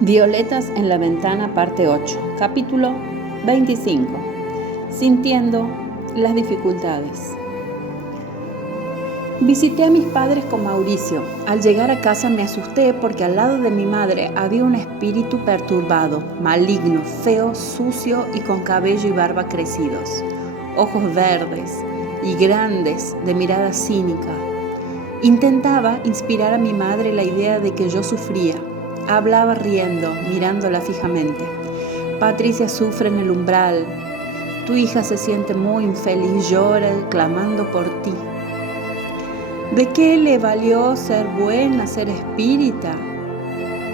Violetas en la ventana, parte 8, capítulo 25. Sintiendo las dificultades. Visité a mis padres con Mauricio. Al llegar a casa me asusté porque al lado de mi madre había un espíritu perturbado, maligno, feo, sucio y con cabello y barba crecidos, ojos verdes y grandes, de mirada cínica. Intentaba inspirar a mi madre la idea de que yo sufría. Hablaba riendo, mirándola fijamente. Patricia sufre en el umbral. Tu hija se siente muy infeliz, llora clamando por ti. ¿De qué le valió ser buena, ser espírita?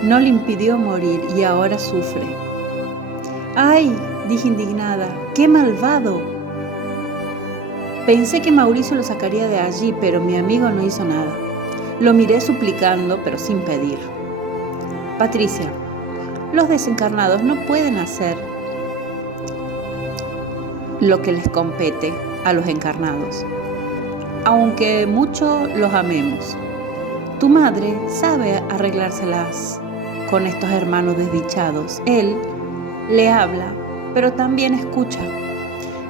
No le impidió morir y ahora sufre. ¡Ay!, dije indignada, ¡qué malvado! Pensé que Mauricio lo sacaría de allí, pero mi amigo no hizo nada. Lo miré suplicando, pero sin pedir. Patricia, los desencarnados no pueden hacer lo que les compete a los encarnados, aunque mucho los amemos. Tu madre sabe arreglárselas con estos hermanos desdichados. Él le habla, pero también escucha.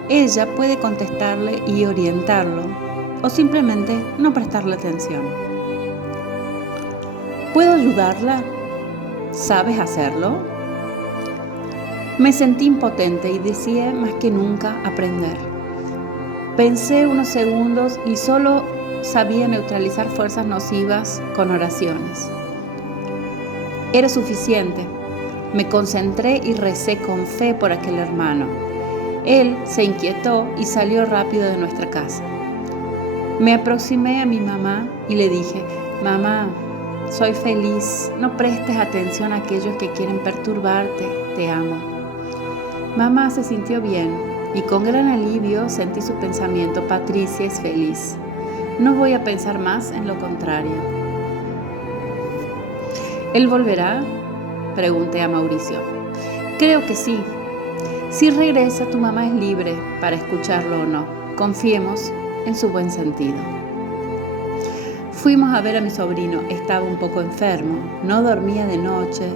Ella puede contestarle y orientarlo, o simplemente no prestarle atención. ¿Puedo ayudarla? ¿Sabes hacerlo? Me sentí impotente y deseé más que nunca aprender. Pensé unos segundos y solo sabía neutralizar fuerzas nocivas con oraciones. Era suficiente. Me concentré y recé con fe por aquel hermano. Él se inquietó y salió rápido de nuestra casa. Me aproximé a mi mamá y le dije: «Mamá, soy feliz, no prestes atención a aquellos que quieren perturbarte, te amo». Mamá se sintió bien y con gran alivio sentí su pensamiento: Patricia es feliz. No voy a pensar más en lo contrario. ¿Él volverá?, pregunté a Mauricio. Creo que sí. Si regresa, tu mamá es libre para escucharlo o no. Confiemos en su buen sentido. Fuimos a ver a mi sobrino. Estaba un poco enfermo, no dormía de noche,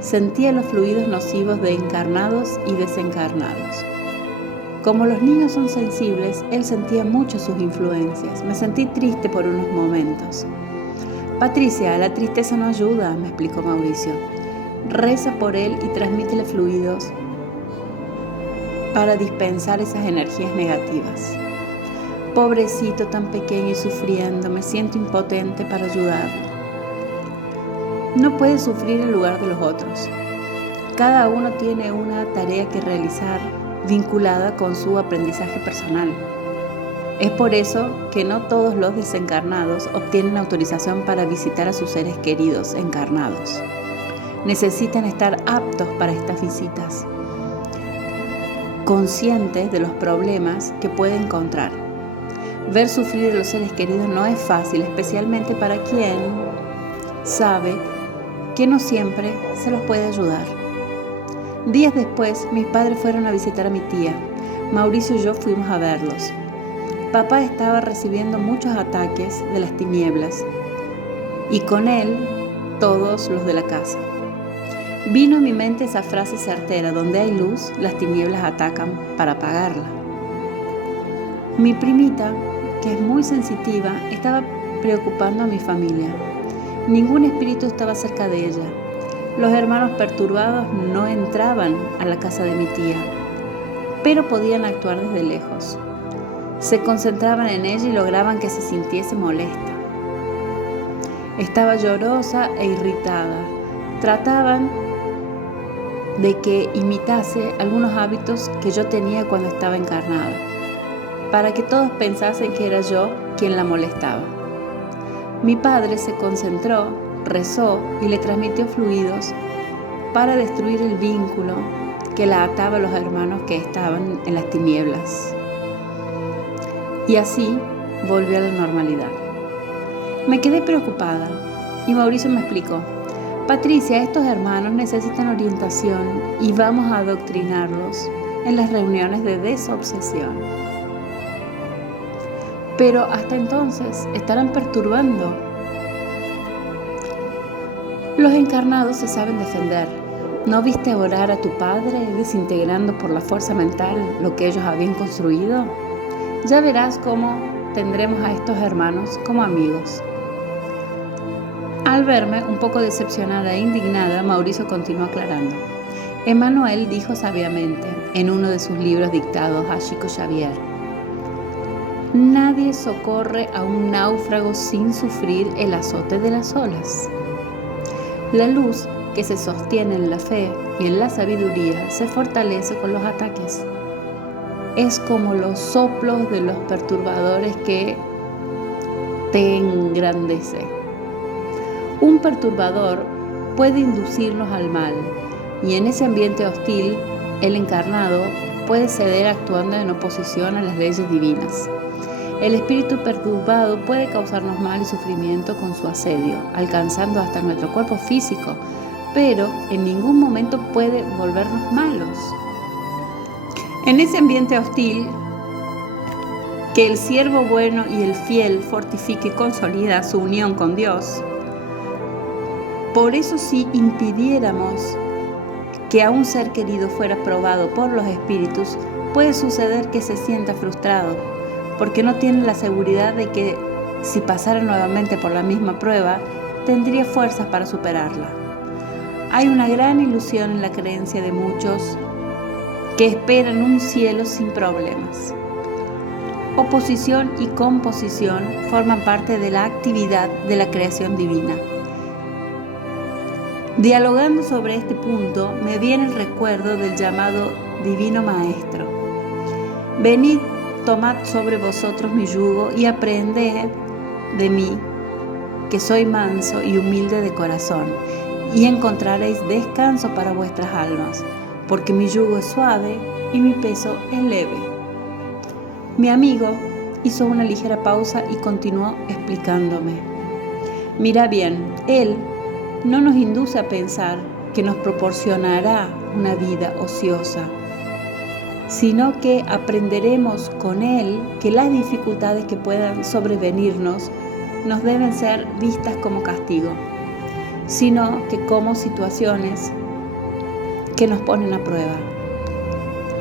sentía los fluidos nocivos de encarnados y desencarnados. Como los niños son sensibles, él sentía mucho sus influencias. Me sentí triste por unos momentos. Patricia, la tristeza no ayuda, me explicó Mauricio. Reza por él y transmítele fluidos para dispensar esas energías negativas. Pobrecito, tan pequeño y sufriendo, me siento impotente para ayudarlo. No puede sufrir en lugar de los otros. Cada uno tiene una tarea que realizar vinculada con su aprendizaje personal. Es por eso que no todos los desencarnados obtienen autorización para visitar a sus seres queridos encarnados. Necesitan estar aptos para estas visitas, conscientes de los problemas que puede encontrar. Ver sufrir a los seres queridos no es fácil, especialmente para quien sabe que no siempre se los puede ayudar. Días después, mis padres fueron a visitar a mi tía. Mauricio y yo fuimos a verlos. Papá estaba recibiendo muchos ataques de las tinieblas y con él todos los de la casa. Vino a mi mente esa frase certera: donde hay luz, las tinieblas atacan para apagarla. Mi primita, que es muy sensitiva, estaba preocupando a mi familia. Ningún espíritu estaba cerca de ella. Los hermanos perturbados no entraban a la casa de mi tía, pero podían actuar desde lejos. Se concentraban en ella y lograban que se sintiese molesta. Estaba llorosa e irritada. Trataban de que imitase algunos hábitos que yo tenía cuando estaba encarnada, para que todos pensasen que era yo quien la molestaba. Mi padre se concentró, rezó y le transmitió fluidos para destruir el vínculo que la ataba a los hermanos que estaban en las tinieblas. Y así volvió a la normalidad. Me quedé preocupada y Mauricio me explicó: Patricia, estos hermanos necesitan orientación y vamos a adoctrinarlos en las reuniones de desobsesión. Pero hasta entonces estarán perturbando. Los encarnados se saben defender. ¿No viste orar a tu padre desintegrando por la fuerza mental lo que ellos habían construido? Ya verás cómo tendremos a estos hermanos como amigos. Al verme un poco decepcionada e indignada, Mauricio continuó aclarando. Emmanuel dijo sabiamente en uno de sus libros dictados a Chico Xavier: nadie socorre a un náufrago sin sufrir el azote de las olas. La luz que se sostiene en la fe y en la sabiduría se fortalece con los ataques. Es como los soplos de los perturbadores que te engrandece. Un perturbador puede inducirnos al mal, y en ese ambiente hostil, el encarnado puede ceder actuando en oposición a las leyes divinas. El espíritu perturbado puede causarnos mal y sufrimiento con su asedio, alcanzando hasta nuestro cuerpo físico, pero en ningún momento puede volvernos malos. En ese ambiente hostil, que el siervo bueno y el fiel fortifique y consolida su unión con Dios. Por eso, si impidiéramos que a un ser querido fuera probado por los espíritus, puede suceder que se sienta frustrado, porque no tiene la seguridad de que si pasara nuevamente por la misma prueba, tendría fuerzas para superarla. Hay una gran ilusión en la creencia de muchos que esperan un cielo sin problemas. Oposición y composición forman parte de la actividad de la creación divina. Dialogando sobre este punto, me viene el recuerdo del llamado Divino Maestro. Venid, tomad sobre vosotros mi yugo y aprended de mí, que soy manso y humilde de corazón, y encontraréis descanso para vuestras almas, porque mi yugo es suave y mi peso es leve. Mi amigo hizo una ligera pausa y continuó explicándome. Mira bien, él no nos induce a pensar que nos proporcionará una vida ociosa, sino que aprenderemos con él que las dificultades que puedan sobrevenirnos no deben ser vistas como castigo, sino que como situaciones que nos ponen a prueba.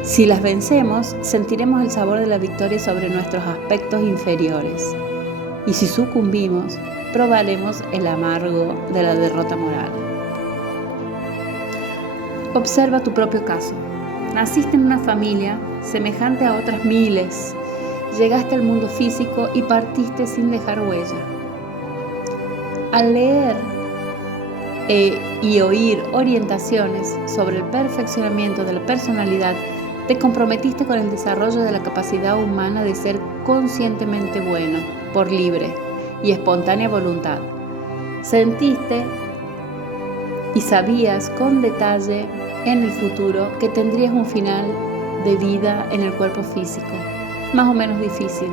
Si las vencemos, sentiremos el sabor de la victoria sobre nuestros aspectos inferiores, y si sucumbimos, probaremos el amargo de la derrota moral. Observa tu propio caso. Naciste en una familia semejante a otras miles. Llegaste al mundo físico y partiste sin dejar huella. Al leer y oír orientaciones sobre el perfeccionamiento de la personalidad, te comprometiste con el desarrollo de la capacidad humana de ser conscientemente bueno, por libre y espontánea voluntad. Sentiste y sabías con detalle en el futuro que tendrías un final de vida en el cuerpo físico, más o menos difícil.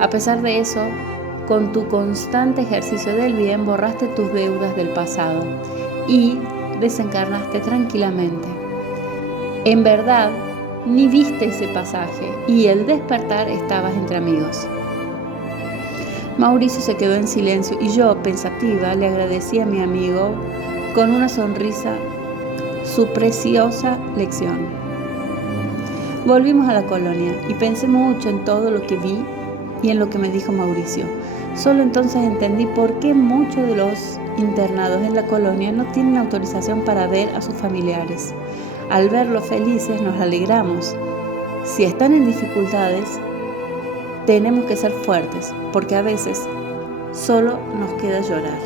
A pesar de eso, con tu constante ejercicio del bien borraste tus deudas del pasado y desencarnaste tranquilamente. En verdad, ni viste ese pasaje y el despertar estabas entre amigos. Mauricio se quedó en silencio y yo, pensativa, le agradecí a mi amigo con una sonrisa su preciosa lección. Volvimos a la colonia y pensé mucho en todo lo que vi y en lo que me dijo Mauricio. Solo entonces entendí por qué muchos de los internados en la colonia no tienen autorización para ver a sus familiares. Al verlos felices nos alegramos. Si están en dificultades, tenemos que ser fuertes, porque a veces solo nos queda llorar.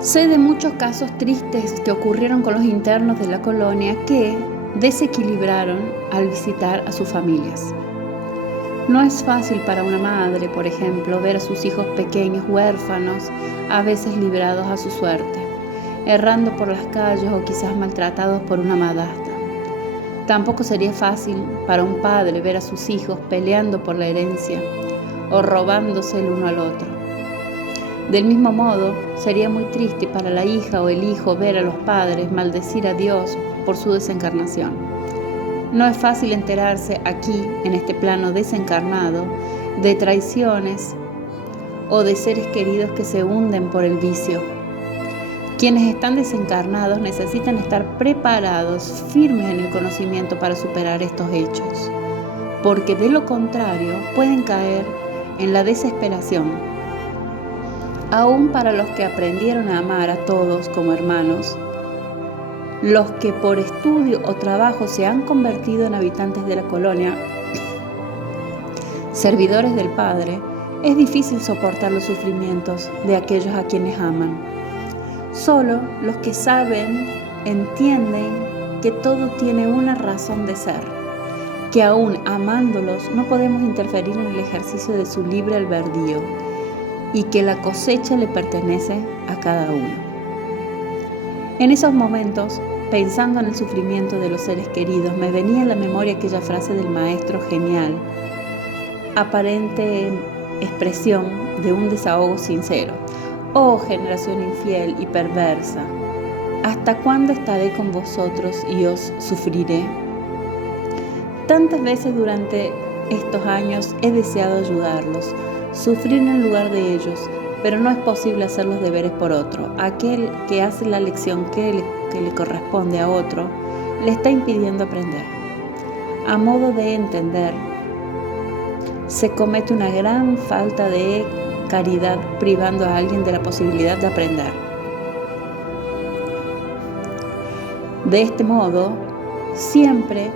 Sé de muchos casos tristes que ocurrieron con los internos de la colonia que desequilibraron al visitar a sus familias. No es fácil para una madre, por ejemplo, ver a sus hijos pequeños huérfanos, a veces librados a su suerte, errando por las calles o quizás maltratados por una madrastra. Tampoco sería fácil para un padre ver a sus hijos peleando por la herencia o robándose el uno al otro. Del mismo modo, sería muy triste para la hija o el hijo ver a los padres maldecir a Dios por su desencarnación. No es fácil enterarse aquí, en este plano desencarnado, de traiciones o de seres queridos que se hunden por el vicio. Quienes están desencarnados necesitan estar preparados, firmes en el conocimiento para superar estos hechos, porque de lo contrario pueden caer en la desesperación. Aún para los que aprendieron a amar a todos como hermanos, los que por estudio o trabajo se han convertido en habitantes de la colonia, servidores del Padre, es difícil soportar los sufrimientos de aquellos a quienes aman. Solo los que saben entienden que todo tiene una razón de ser, que aún amándolos no podemos interferir en el ejercicio de su libre albedrío y que la cosecha le pertenece a cada uno. En esos momentos, pensando en el sufrimiento de los seres queridos, me venía a la memoria aquella frase del maestro genial, aparente expresión de un desahogo sincero. Oh generación infiel y perversa, ¿hasta cuándo estaré con vosotros y os sufriré? Tantas veces durante estos años he deseado ayudarlos, sufrir en lugar de ellos, pero no es posible hacer los deberes por otro. Aquel que hace la lección que le corresponde a otro, le está impidiendo aprender. A modo de entender, se comete una gran falta de caridad privando a alguien de la posibilidad de aprender. De este modo, siempre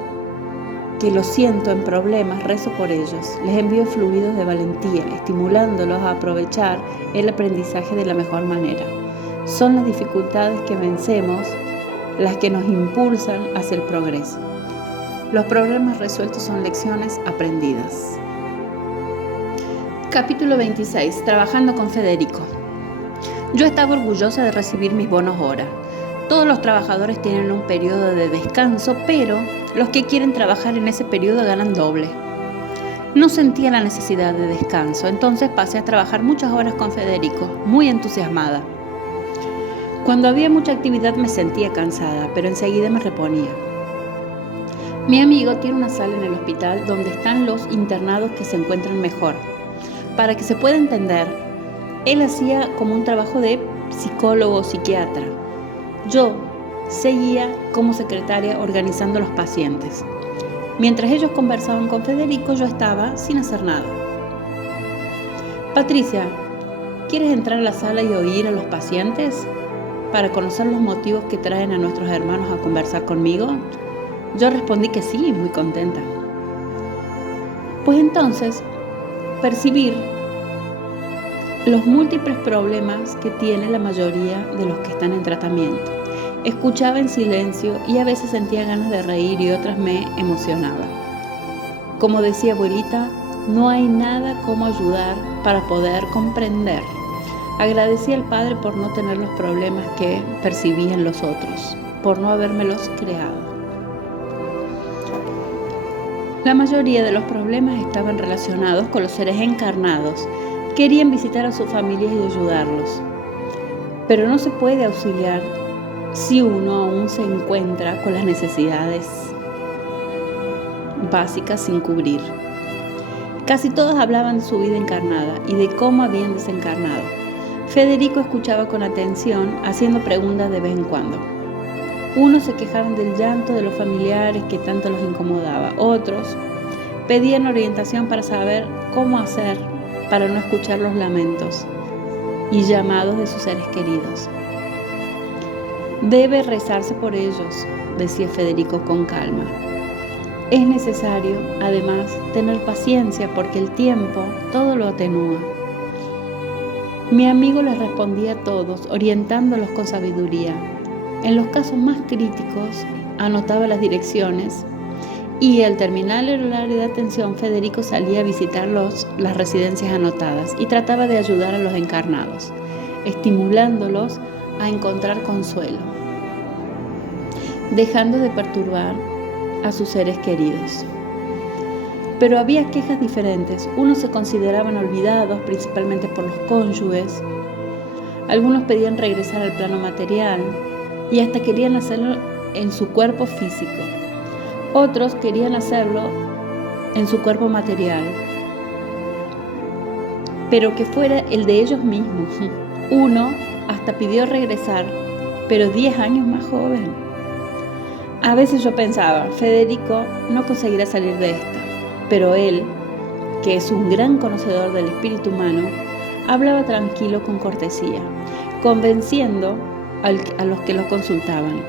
que los siento en problemas, rezo por ellos. Les envío fluidos de valentía, estimulándolos a aprovechar el aprendizaje de la mejor manera. Son las dificultades que vencemos las que nos impulsan hacia el progreso. Los problemas resueltos son lecciones aprendidas. Capítulo 26. Trabajando con Federico. Yo estaba orgullosa de recibir mis bonos hora. Todos los trabajadores tienen un periodo de descanso, pero los que quieren trabajar en ese periodo ganan doble. No sentía la necesidad de descanso, entonces pasé a trabajar muchas horas con Federico, muy entusiasmada. Cuando había mucha actividad me sentía cansada, pero enseguida me reponía. Mi amigo tiene una sala en el hospital donde están los internados que se encuentran mejor. Para que se pueda entender, él hacía como un trabajo de psicólogo o psiquiatra. Yo seguía como secretaria organizando los pacientes. Mientras ellos conversaban con Federico, yo estaba sin hacer nada. Patricia, ¿quieres entrar a la sala y oír a los pacientes para conocer los motivos que traen a nuestros hermanos a conversar conmigo? Yo respondí que sí, muy contenta. Pues entonces, percibir los múltiples problemas que tiene la mayoría de los que están en tratamiento. Escuchaba en silencio y a veces sentía ganas de reír y otras me emocionaba. Como decía abuelita, no hay nada como ayudar para poder comprender. Agradecí al Padre por no tener los problemas que percibí en los otros, por no habérmelos creado. La mayoría de los problemas estaban relacionados con los seres encarnados. Querían visitar a sus familias y ayudarlos. Pero no se puede auxiliar si uno aún se encuentra con las necesidades básicas sin cubrir. Casi todos hablaban de su vida encarnada y de cómo habían desencarnado. Federico escuchaba con atención, haciendo preguntas de vez en cuando. Unos se quejaban del llanto de los familiares que tanto los incomodaba. Otros pedían orientación para saber cómo hacer para no escuchar los lamentos y llamados de sus seres queridos. Debe rezarse por ellos, decía Federico con calma. Es necesario, además, tener paciencia porque el tiempo todo lo atenúa. Mi amigo les respondía a todos, orientándolos con sabiduría. En los casos más críticos, anotaba las direcciones y al terminar el horario de atención, Federico salía a visitar las residencias anotadas y trataba de ayudar a los encarnados, estimulándolos a encontrar consuelo, dejando de perturbar a sus seres queridos. Pero había quejas diferentes. Unos se consideraban olvidados, principalmente por los cónyuges. Algunos pedían regresar al plano material y hasta querían hacerlo en su cuerpo físico. Otros querían hacerlo en su cuerpo material, pero que fuera el de ellos mismos. Uno hasta pidió regresar pero 10 años más joven. A veces yo pensaba, Federico no conseguirá salir de esta, pero él, que es un gran conocedor del espíritu humano, hablaba tranquilo con cortesía, convenciendo a los que lo consultaban.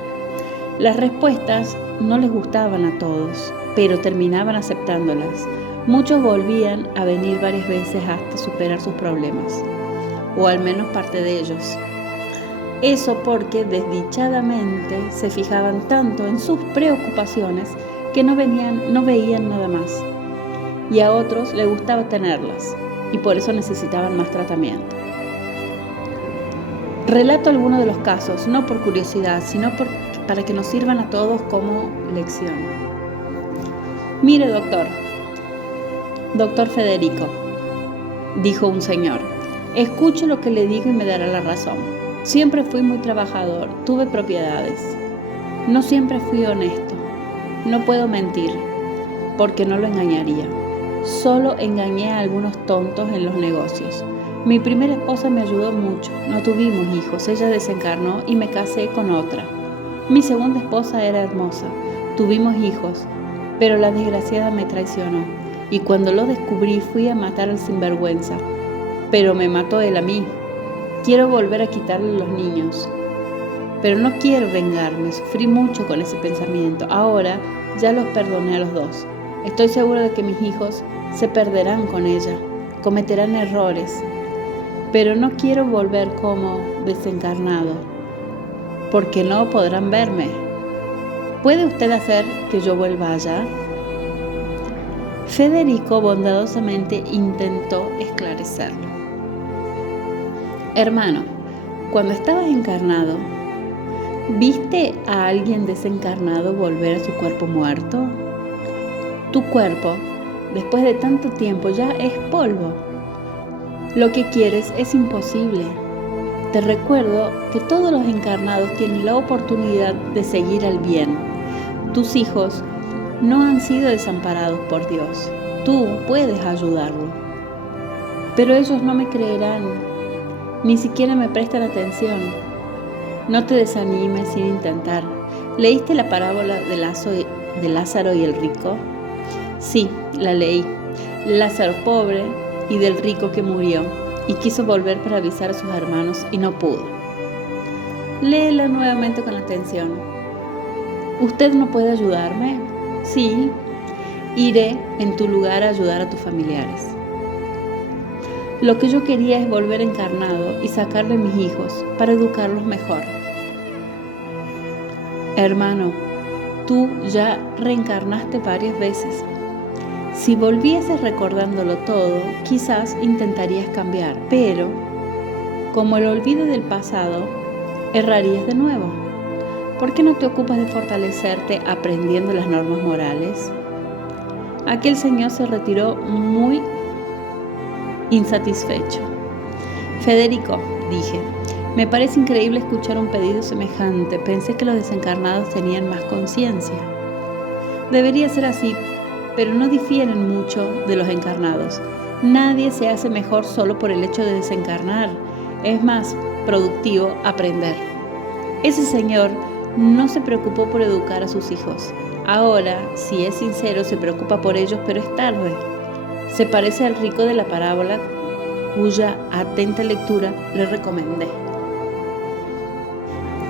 Las respuestas no les gustaban a todos, pero terminaban aceptándolas. Muchos volvían a venir varias veces hasta superar sus problemas, o al menos parte de ellos. Eso porque desdichadamente se fijaban tanto en sus preocupaciones que no veían nada más. Y a otros les gustaba tenerlas, y por eso necesitaban más tratamiento. Relato algunos de los casos, no por curiosidad, sino para que nos sirvan a todos como lección. Mire, doctor Federico, dijo un señor, escuche lo que le digo y me dará la razón. Siempre fui muy trabajador, tuve propiedades. No siempre fui honesto. No puedo mentir, porque no lo engañaría. Solo engañé a algunos tontos en los negocios. Mi primera esposa me ayudó mucho. No tuvimos hijos, ella desencarnó y me casé con otra. Mi segunda esposa era hermosa. Tuvimos hijos, pero la desgraciada me traicionó. Y cuando lo descubrí fui a matar al sinvergüenza. Pero me mató él a mí. Quiero volver a quitarle los niños. Pero no quiero vengarme, sufrí mucho con ese pensamiento. Ahora ya los perdoné a los dos. Estoy seguro de que mis hijos se perderán con ella, cometerán errores. Pero no quiero volver como desencarnado, porque no podrán verme. ¿Puede usted hacer que yo vuelva allá? Federico bondadosamente intentó esclarecerlo. Hermano, cuando estabas encarnado, ¿viste a alguien desencarnado volver a su cuerpo muerto? Tu cuerpo, después de tanto tiempo, ya es polvo. Lo que quieres es imposible. Te recuerdo que todos los encarnados tienen la oportunidad de seguir al bien. Tus hijos no han sido desamparados por Dios. Tú puedes ayudarlo. Pero ellos no me creerán. Ni siquiera me prestan atención. No te desanimes sin intentar. ¿Leíste la parábola de Lázaro y el rico? Sí, la leí. Lázaro pobre y del rico que murió y quiso volver para avisar a sus hermanos y no pudo. Léela nuevamente con atención. ¿Usted no puede ayudarme? Sí, iré en tu lugar a ayudar a tus familiares. Lo que yo quería es volver encarnado y sacarle a mis hijos para educarlos mejor. Hermano, tú ya reencarnaste varias veces. Si volvieses recordándolo todo, quizás intentarías cambiar, pero como el olvido del pasado, errarías de nuevo. ¿Por qué no te ocupas de fortalecerte aprendiendo las normas morales? Aquel señor se retiró muy insatisfecho. Federico, dije, me parece increíble escuchar un pedido semejante. Pensé que los desencarnados tenían más conciencia. Debería ser así, pero no difieren mucho de los encarnados. Nadie se hace mejor solo por el hecho de desencarnar. Es más productivo aprender. Ese señor no se preocupó por educar a sus hijos. Ahora, si es sincero, se preocupa por ellos, pero es tarde. Se parece al rico de la parábola, cuya atenta lectura le recomendé.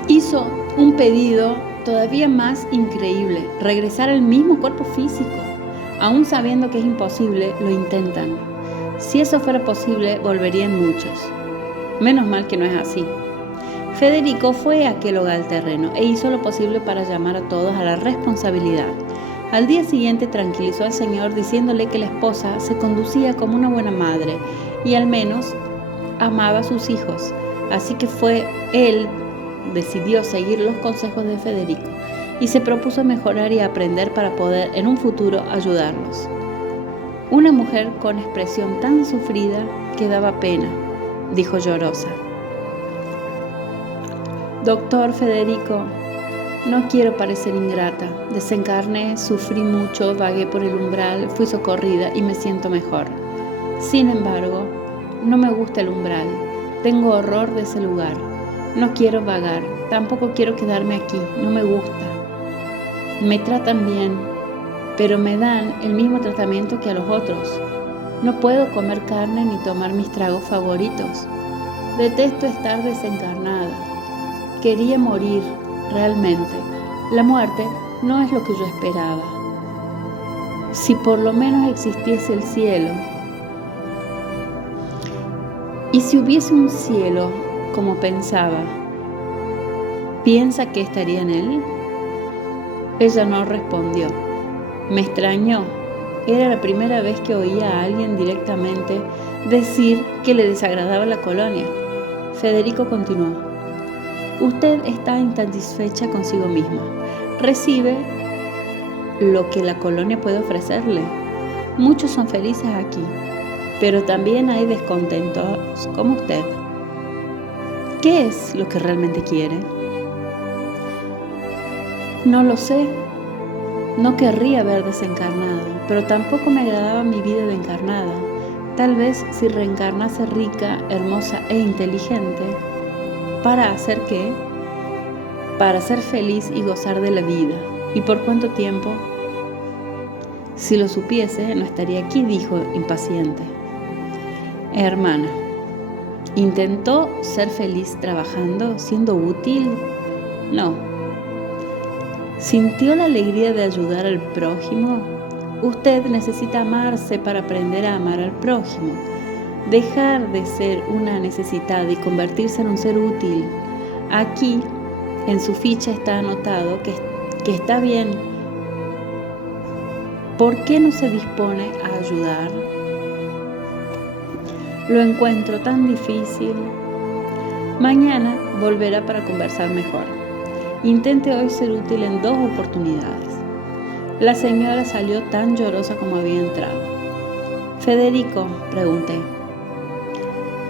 Hizo un pedido todavía más increíble: regresar al mismo cuerpo físico. Aún sabiendo que es imposible, lo intentan. Si eso fuera posible, volverían muchos. Menos mal que no es así. Federico fue a aquel hogar terreno e hizo lo posible para llamar a todos a la responsabilidad. Al día siguiente tranquilizó al señor diciéndole que la esposa se conducía como una buena madre y al menos amaba a sus hijos. Así que él decidió seguir los consejos de Federico y se propuso mejorar y aprender para poder en un futuro ayudarlos. Una mujer con expresión tan sufrida que daba pena, dijo llorosa. Doctor Federico, no quiero parecer ingrata. Desencarné, sufrí mucho, vagué por el umbral, fui socorrida y me siento mejor. Sin embargo, no me gusta el umbral. Tengo horror de ese lugar. No quiero vagar. tampoco quiero quedarme aquí, no me gusta. Me tratan bien, pero me dan el mismo tratamiento que a los otros. No puedo comer carne ni tomar mis tragos favoritos. Detesto estar desencarnada. Quería morir, realmente. La muerte no es lo que yo esperaba. Si por lo menos existiese el cielo, y si hubiese un cielo como pensaba, ¿piensa que estaría en él? Ella no respondió. Me extrañó. Era la primera vez que oía a alguien directamente decir que le desagradaba la colonia. Federico continuó. Usted está insatisfecha consigo misma. Recibe lo que la colonia puede ofrecerle. Muchos son felices aquí, pero también hay descontentos como usted. ¿Qué es lo que realmente quiere? No lo sé. No querría haber desencarnado, pero tampoco me agradaba mi vida de encarnada. Tal vez si reencarnase rica, hermosa e inteligente. ¿Para hacer qué? Para ser feliz y gozar de la vida. ¿Y por cuánto tiempo? Si lo supiese, no estaría aquí, dijo impaciente. Hermana, ¿intentó ser feliz trabajando, siendo útil? No. ¿Sintió la alegría de ayudar al prójimo? Usted necesita amarse para aprender a amar al prójimo. Dejar de ser una necesitada y convertirse en un ser útil. Aquí, en su ficha está anotado que está bien. ¿Por qué no se dispone a ayudar? Lo encuentro tan difícil. Mañana volverá para conversar mejor. Intente hoy ser útil en 2 oportunidades. La señora salió tan llorosa como había entrado. Federico, pregunté.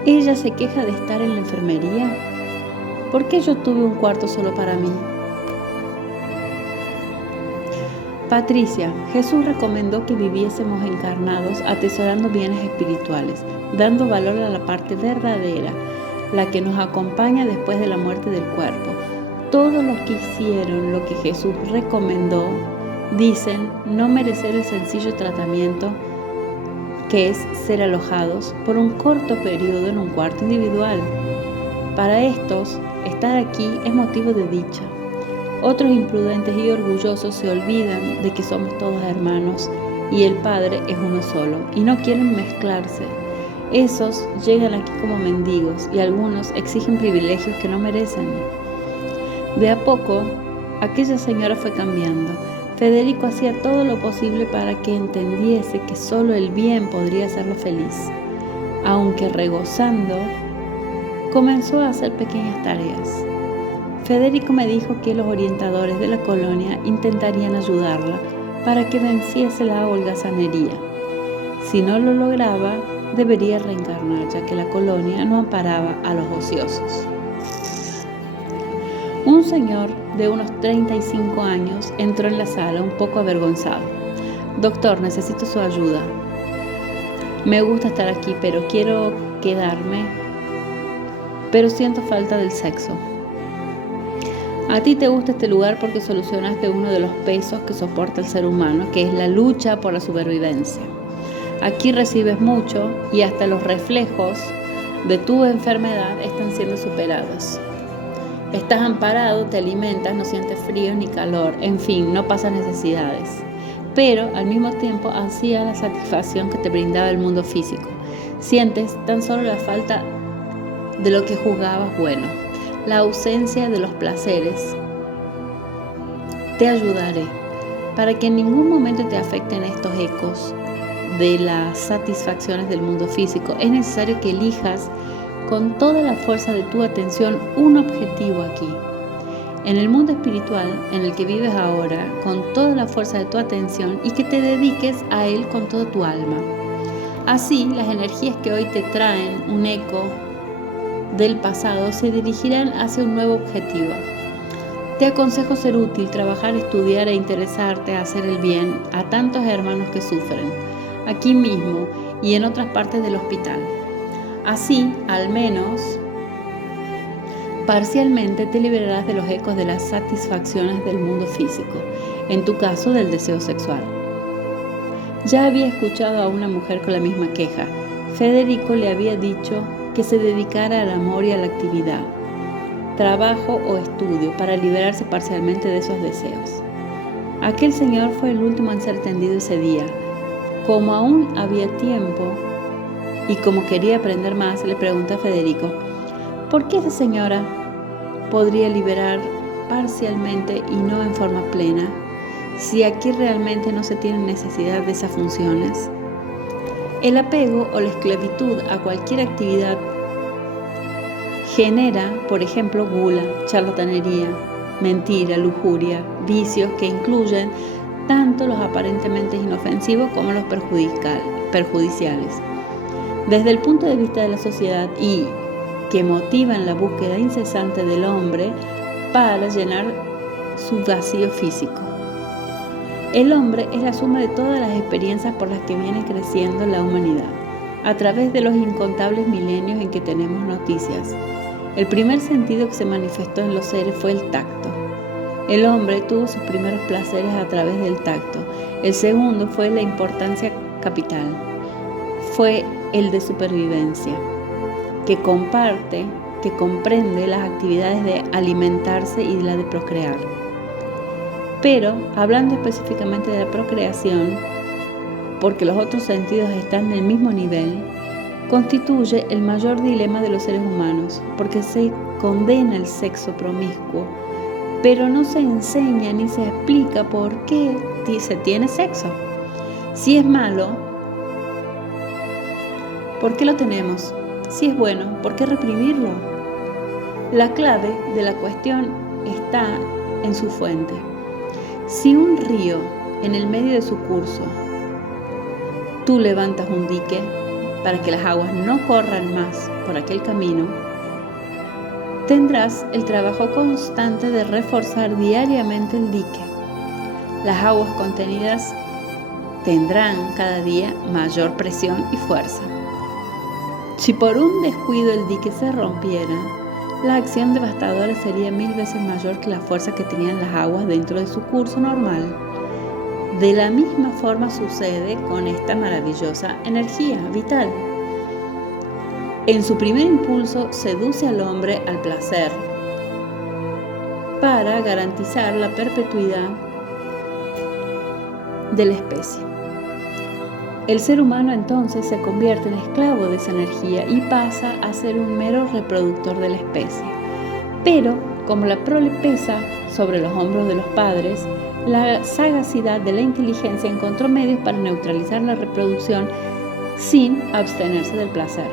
¿Ella se queja de estar en la enfermería? ¿Por qué yo tuve un cuarto solo para mí? Patricia, Jesús recomendó que viviésemos encarnados atesorando bienes espirituales, dando valor a la parte verdadera, la que nos acompaña después de la muerte del cuerpo. Todos los que hicieron lo que Jesús recomendó dicen no merecer el sencillo tratamiento que es ser alojados por un corto periodo en un cuarto individual. Para estos, estar aquí es motivo de dicha. Otros imprudentes y orgullosos se olvidan de que somos todos hermanos y el Padre es uno solo y no quieren mezclarse. Esos llegan aquí como mendigos y algunos exigen privilegios que no merecen. De a poco, aquella señora fue cambiando. Federico hacía todo lo posible para que entendiese que solo el bien podría hacerlo feliz. Aunque regozando, comenzó a hacer pequeñas tareas. Federico me dijo que los orientadores de la colonia intentarían ayudarla para que venciese la holgazanería. Si no lo lograba, debería reencarnar, ya que la colonia no amparaba a los ociosos. Un señor de unos 35 años entró en la sala un poco avergonzado. Doctor, necesito su ayuda. Me gusta estar aquí, pero quiero quedarme, pero siento falta del sexo. A ti te gusta este lugar porque solucionaste uno de los pesos que soporta el ser humano, que es la lucha por la supervivencia. Aquí recibes mucho y hasta los reflejos de tu enfermedad están siendo superados. Estás amparado, te alimentas, no sientes frío ni calor, en fin, no pasas necesidades. Pero al mismo tiempo ansías la satisfacción que te brindaba el mundo físico. Sientes tan solo la falta de lo que juzgabas bueno, la ausencia de los placeres. Te ayudaré para que en ningún momento te afecten estos ecos de las satisfacciones del mundo físico. Es necesario que elijas con toda la fuerza de tu atención un objetivo aquí. En el mundo espiritual en el que vives ahora, con toda la fuerza de tu atención y que te dediques a él con toda tu alma. Así, las energías que hoy te traen un eco del pasado se dirigirán hacia un nuevo objetivo. Te aconsejo ser útil, trabajar, estudiar e interesarte a hacer el bien a tantos hermanos que sufren, aquí mismo y en otras partes del hospital. Así, al menos, Parcialmente te liberarás de los ecos de las satisfacciones del mundo físico, en tu caso del deseo sexual. Ya había escuchado a una mujer con la misma queja. Federico le había dicho que se dedicara al amor y a la actividad, trabajo o estudio para liberarse parcialmente de esos deseos. Aquel señor fue el último en ser tendido ese día. Como aún había tiempo y como quería aprender más, le pregunté a Federico, ¿por qué esa señora podría liberar parcialmente y no en forma plena, si aquí realmente no se tiene necesidad de esas funciones? El apego o la esclavitud a cualquier actividad genera, por ejemplo, gula, charlatanería, mentira, lujuria, vicios que incluyen tanto los aparentemente inofensivos como los perjudiciales. Desde el punto de vista de la sociedad y que motivan la búsqueda incesante del hombre para llenar su vacío físico. El hombre es la suma de todas las experiencias por las que viene creciendo la humanidad, a través de los incontables milenios en que tenemos noticias. El primer sentido que se manifestó en los seres fue el tacto. El hombre tuvo sus primeros placeres a través del tacto. El segundo fue la importancia capital. Fue el de supervivencia, que comparte, que comprende las actividades de alimentarse y la de procrear. Pero, hablando específicamente de la procreación, porque los otros sentidos están en el mismo nivel, constituye el mayor dilema de los seres humanos, porque se condena el sexo promiscuo, pero no se enseña ni se explica por qué se tiene sexo. Si es malo, ¿por qué lo tenemos? Si es bueno, ¿por qué reprimirlo? La clave de la cuestión está en su fuente. Si un río, en el medio de su curso, tú levantas un dique para que las aguas no corran más por aquel camino, tendrás el trabajo constante de reforzar diariamente el dique. Las aguas contenidas tendrán cada día mayor presión y fuerza. Si por un descuido el dique se rompiera, la acción devastadora sería 1000 veces mayor que la fuerza que tenían las aguas dentro de su curso normal. De la misma forma sucede con esta maravillosa energía vital. En su primer impulso seduce al hombre al placer para garantizar la perpetuidad de la especie. El ser humano entonces se convierte en esclavo de esa energía y pasa a ser un mero reproductor de la especie. Pero, como la prole pesa sobre los hombros de los padres, la sagacidad de la inteligencia encontró medios para neutralizar la reproducción sin abstenerse del placer.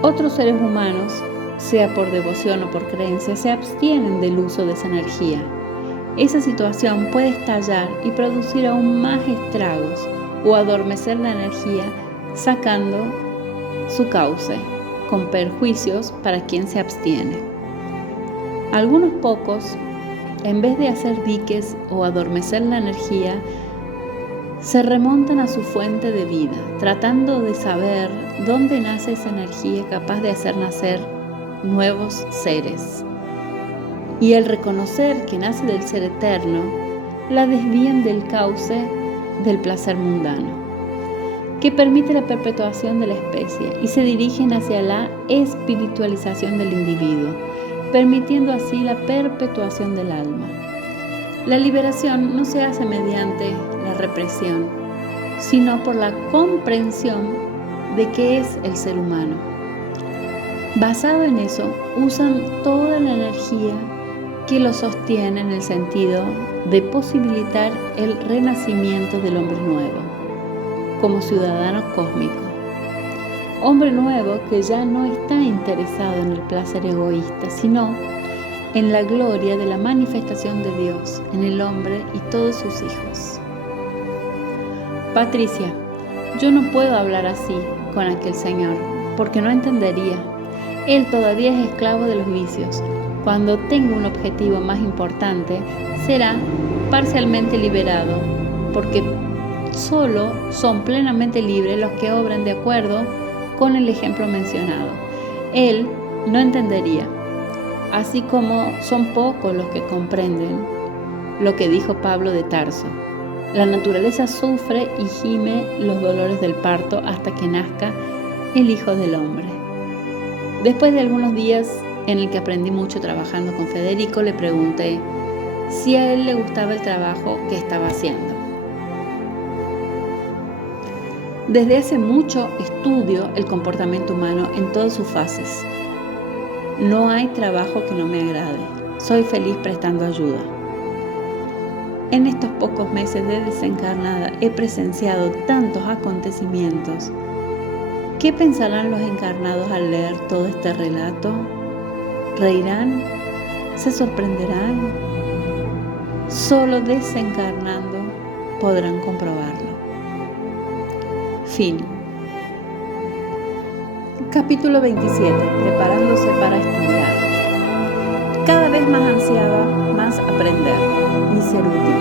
Otros seres humanos, sea por devoción o por creencia, se abstienen del uso de esa energía. Esa situación puede estallar y producir aún más estragos o adormecer la energía sacando su cauce, con perjuicios para quien se abstiene. Algunos pocos, en vez de hacer diques o adormecer la energía, se remontan a su fuente de vida, tratando de saber dónde nace esa energía capaz de hacer nacer nuevos seres. Y al reconocer que nace del ser eterno, la desvían del cauce del placer mundano, que permite la perpetuación de la especie, y se dirigen hacia la espiritualización del individuo, permitiendo así la perpetuación del alma. La liberación no se hace mediante la represión, sino por la comprensión de qué es el ser humano. Basado en eso, usan toda la energía que lo sostiene en el sentido de posibilitar el renacimiento del hombre nuevo, como ciudadano cósmico. Hombre nuevo que ya no está interesado en el placer egoísta, sino en la gloria de la manifestación de Dios en el hombre y todos sus hijos. Patricia, yo no puedo hablar así con aquel señor, porque no entendería. Él todavía es esclavo de los vicios. Cuando tenga un objetivo más importante, será parcialmente liberado, porque solo son plenamente libres los que obran de acuerdo con el ejemplo mencionado. Él no entendería. así como son pocos los que comprenden lo que dijo Pablo de Tarso. La naturaleza sufre y gime los dolores del parto hasta que nazca el Hijo del Hombre. Después de algunos días en el que aprendí mucho trabajando con Federico, le pregunté si a él le gustaba el trabajo que estaba haciendo. Desde hace mucho estudio el comportamiento humano en todas sus fases. No hay trabajo que no me agrade. Soy feliz prestando ayuda. En estos pocos meses de desencarnada he presenciado tantos acontecimientos. ¿Qué pensarán los encarnados al leer todo este relato? ¿Reirán? ¿Se sorprenderán? Solo desencarnando podrán comprobarlo. Fin. Capítulo 27. Preparándose para estudiar. Cada vez más ansiaba más aprender y ser útil.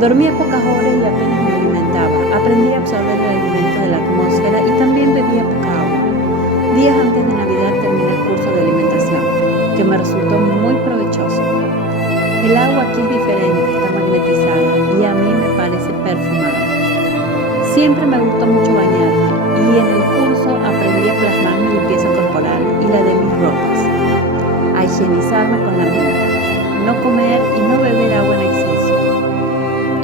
Dormía pocas horas y apenas me alimentaba. Aprendí a absorber el alimento de la atmósfera y también bebía poca agua. Días antes de Navidad terminé el curso de alimentación, que me resultó muy provechoso. El agua aquí es diferente, está magnetizada y a mí me parece perfumada. Siempre me gustó mucho bañarme y en el curso aprendí a plasmar mi limpieza corporal y la de mis ropas, a higienizarme con la mente, no comer y no beber agua en exceso.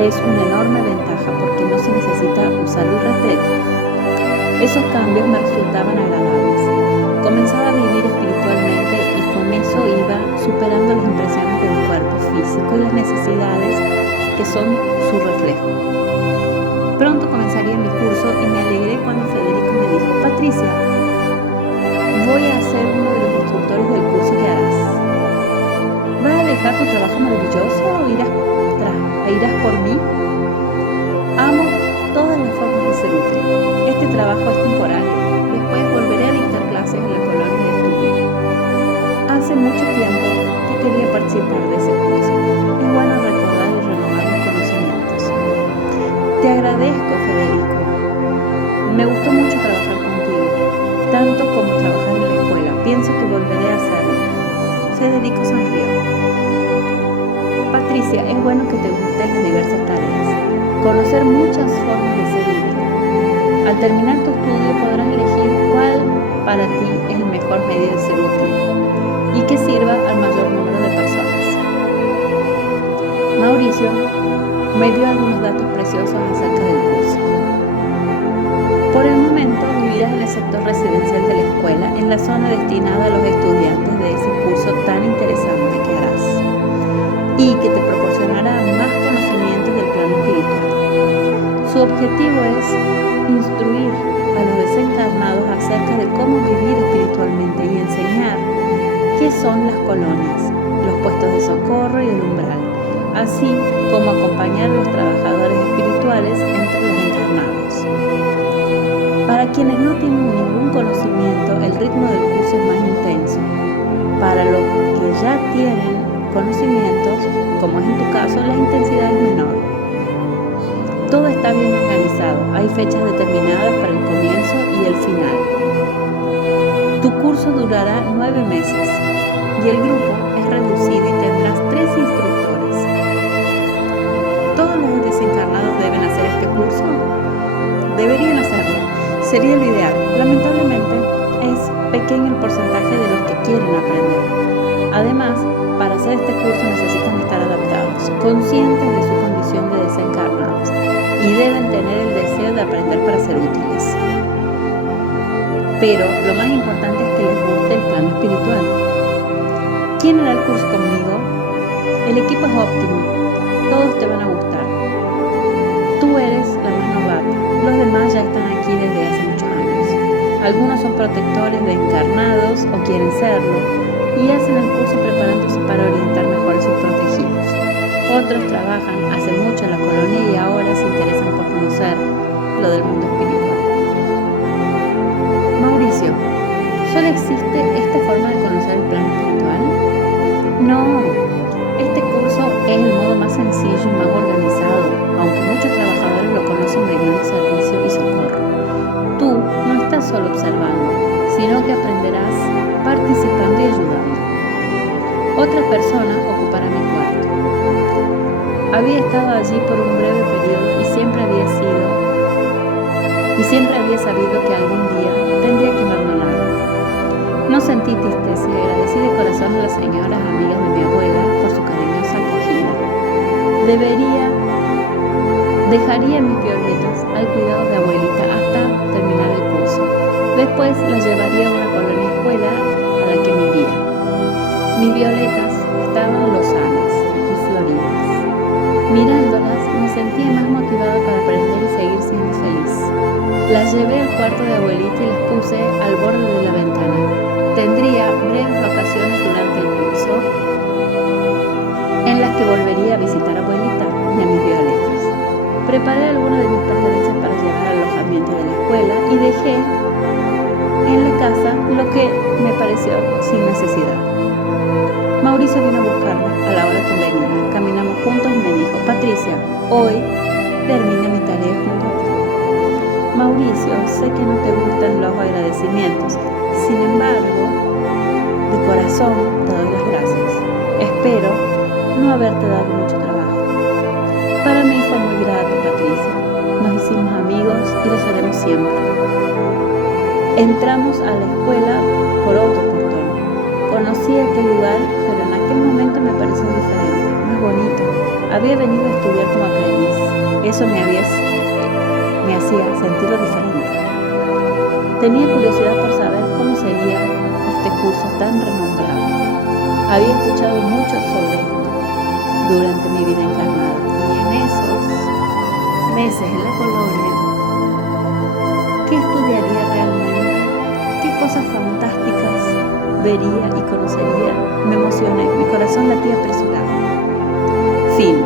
Es una enorme ventaja porque no se necesita usar el retrete. Esos cambios me resultaban agradables. Comenzaba a vivir espiritualmente y con eso iba superando las impresiones del cuerpo físico y las necesidades que son su reflejo. Pronto comenzaría mi curso y me alegré cuando Federico me dijo: Patricia, voy a ser uno de los instructores del curso que harás. ¿Vas a dejar tu trabajo maravilloso o irás por mí? Amo todas las formas de ser útil. Este trabajo es temporario. Después volveré a dictar clases en la colonia de estudio. Hace mucho tiempo que quería participar de ese curso. Es bueno recordar y renovar los conocimientos. Te agradezco, Federico. Me gustó mucho trabajar contigo, tanto como trabajar en la escuela. Pienso que volveré a hacerlo. Federico sonrió. Patricia, es bueno que te gusten las diversas tareas. Conocer muchas formas de ser útil. Al terminar tu estudio podrás elegir cuál para ti es el mejor medio de ser útil y que sirva al mayor número de personas. Mauricio me dio algunos datos preciosos acerca del curso. Por el momento vivirás en el sector residencial de la escuela, en la zona destinada a los estudiantes de ese curso tan interesante que harás y que te proporcionará más conocimientos del plano espiritual. Su objetivo es instruir a los desencarnados acerca de cómo vivir espiritualmente y enseñar qué son las colonias, los puestos de socorro y el umbral, así como acompañar a los trabajadores espirituales entre los encarnados. Para quienes no tienen ningún conocimiento, el ritmo del curso es más intenso. Para los que ya tienen conocimientos, como es en tu caso, la intensidad es menor. Todo está bien organizado, hay fechas determinadas para el comienzo y el final. Tu curso durará 9 meses y el grupo es reducido y tendrás 3 instructores. ¿Todos los desencarnados deben hacer este curso? Deberían hacerlo, sería lo ideal. Lamentablemente es pequeño el porcentaje de los que quieren aprender. Además, para hacer este curso necesitan estar adaptados, conscientes de su condición de desencarnados y deben tener el deseo de aprender para ser útiles. Pero lo más importante es que les guste el plano espiritual. ¿Quién hará el curso conmigo? El equipo es óptimo, todos te van a gustar. Tú eres la más novata, los demás ya están aquí desde hace muchos años. Algunos son protectores de encarnados o quieren serlo y hacen el curso preparándose para orientar mejor a sus protegidos. Otros trabajan hace mucho en la colonia y ahora se interesan por conocer lo del mundo espiritual. Mauricio, ¿solo existe esta forma de conocer el plano espiritual? No, este curso es el modo más sencillo y más organizado, aunque muchos trabajadores lo conocen brindando servicio y socorro. Tú no estás solo observando, sino que aprenderás participando y ayudando. Otra persona ocupará mi cuarto. Había estado allí por un breve periodo y siempre había sabido que algún día tendría que abandonarlo. No sentí tristeza y agradecí de corazón a las señoras amigas de mi abuela por su cariñosa acogida. Dejaría mis violetas al cuidado de abuelita hasta terminar el curso. Después las llevaría a una colonia escuela a la que me iría. Mis violetas estaban lozanas y floridas. Mirándolas me sentía más motivada para aprender y seguir siendo feliz. Las llevé al cuarto de abuelita y las puse al borde de la ventana. Tendría breves vacaciones durante el curso en las que volvería a visitar a abuelita y a mis violetas. Preparé algunas de mis pertenencias para llevar al alojamiento de la escuela y dejé en la casa lo que me pareció sin necesidad. Mauricio vino a buscarme a la hora convenida. Caminamos juntos y me dijo: Patricia, hoy termina mi tarea junto a ti. Mauricio, sé que no te gustan los agradecimientos, sin embargo, de corazón te doy las gracias. Espero no haberte dado mucho trabajo. Para mí fue muy grato, Patricia. Nos hicimos amigos y lo seremos siempre. Entramos a la escuela por otro portón. Conocí aquel lugar, pero en aquel momento me pareció diferente, más bonito. Había venido a estudiar como aprendiz. Eso me hacía sentirlo diferente. Tenía curiosidad por saber cómo sería este curso tan renombrado. Había escuchado mucho sobre esto durante mi vida encarnada, y en esos meses en la colonia, ¿qué estudiaría realmente? ¿Qué cosas fantásticas vería y conocería? Me emocioné, mi corazón latía apresurado. Fin.